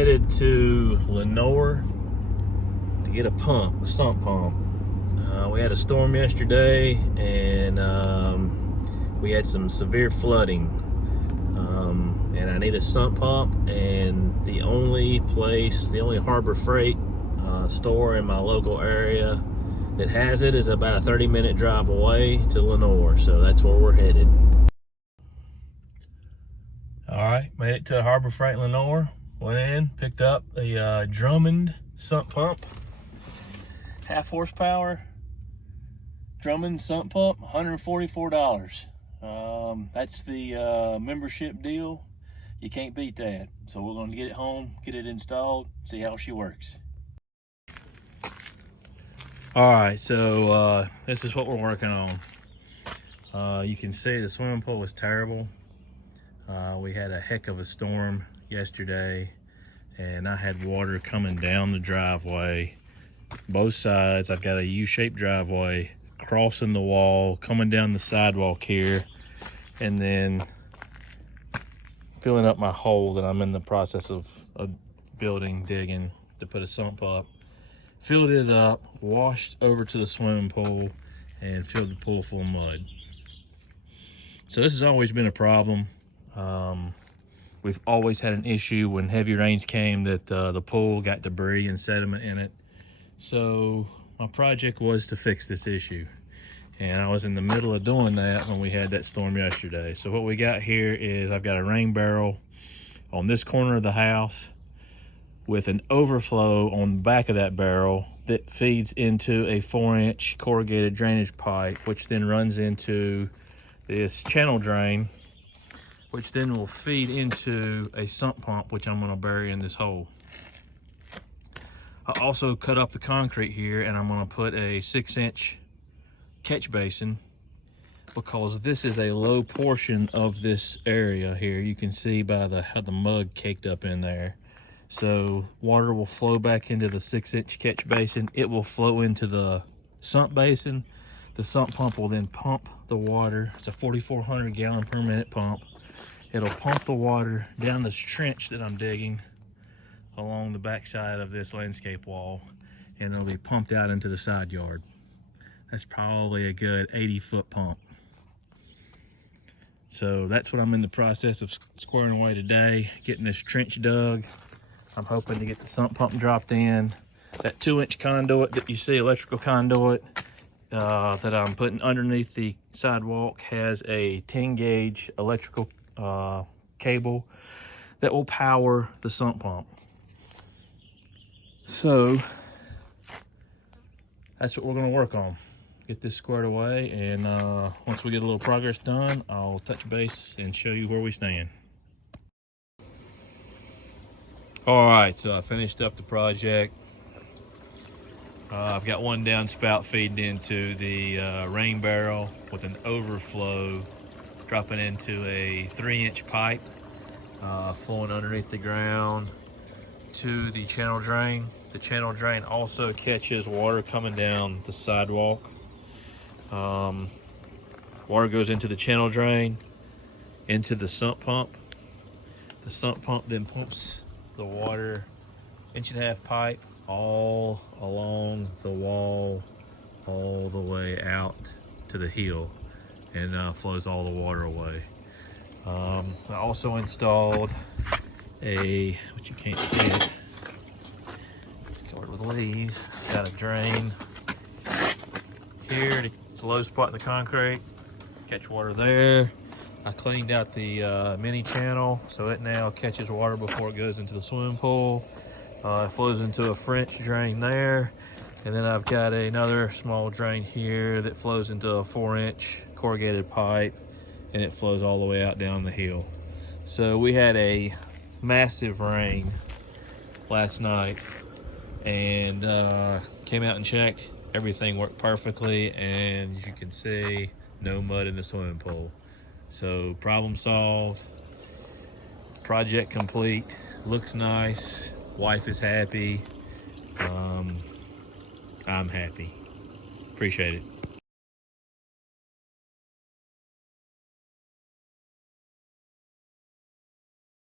headed to Lenore to get a sump pump. We had a storm yesterday, and we had some severe flooding. And I need a sump pump, and the only Harbor Freight store in my local area that has it is about a 30-minute drive away to Lenore, so that's where we're headed. All right, made it to Harbor Freight Lenore. Went in, picked up a Drummond sump pump, 1/2 horsepower Drummond sump pump, $144. That's the membership deal. You can't beat that. So we're going to get it home, get it installed, see how she works. All right, so this is what we're working on. You can see the swimming pool was terrible. We had a heck of a storm yesterday, and I had water coming down the driveway, both sides. I've got a U-shaped driveway, crossing the wall, coming down the sidewalk here, and then filling up my hole that I'm in the process of digging to put a sump up. Filled it up, washed over to the swimming pool, and filled the pool full of mud. So this has always been a problem. We've always had an issue when heavy rains came that the pool got debris and sediment in it. So my project was to fix this issue, and I was in the middle of doing that when we had that storm yesterday. So what we got here is I've got a rain barrel on this corner of the house with an overflow on the back of that barrel that feeds into a 4-inch corrugated drainage pipe, which then runs into this channel drain, which then will feed into a sump pump, which I'm gonna bury in this hole. I also cut up the concrete here, and I'm gonna put a 6-inch catch basin, because this is a low portion of this area here. You can see by how the mud caked up in there. So water will flow back into the 6-inch catch basin. It will flow into the sump basin. The sump pump will then pump the water. It's a 4,400 gallon per minute pump. It'll pump the water down this trench that I'm digging along the backside of this landscape wall, and it'll be pumped out into the side yard. That's probably a good 80-foot pump. So that's what I'm in the process of squaring away today, getting this trench dug. I'm hoping to get the sump pump dropped in. That 2-inch conduit that you see, electrical conduit, that I'm putting underneath the sidewalk, has a 10-gauge electrical cable that will power the sump pump. So that's what we're going to work on. Get this squared away, and once we get a little progress done, I'll touch base and show you where we stand. All right, so I finished up the project. I've got one downspout feeding into the rain barrel with an overflow dropping into a 3-inch pipe, flowing underneath the ground to the channel drain. The channel drain also catches water coming down the sidewalk. Water goes into the channel drain, into the sump pump. The sump pump then pumps the water, 1.5-inch pipe, all along the wall, all the way out to the hill, and flows all the water away. I also installed which you can't see it, it's covered with leaves. Got a drain here. It's a low spot in the concrete, catch water there. I cleaned out the mini channel, so it now catches water before it goes into the swimming pool. It flows into a French drain there, and then I've got another small drain here that flows into a 4-inch corrugated pipe, and it flows all the way out down the hill. So we had a massive rain last night, and came out and checked. Everything worked perfectly, and as you can see, no mud in the swimming pool. So problem solved, project complete, looks nice, wife is happy, I'm happy. Appreciate it.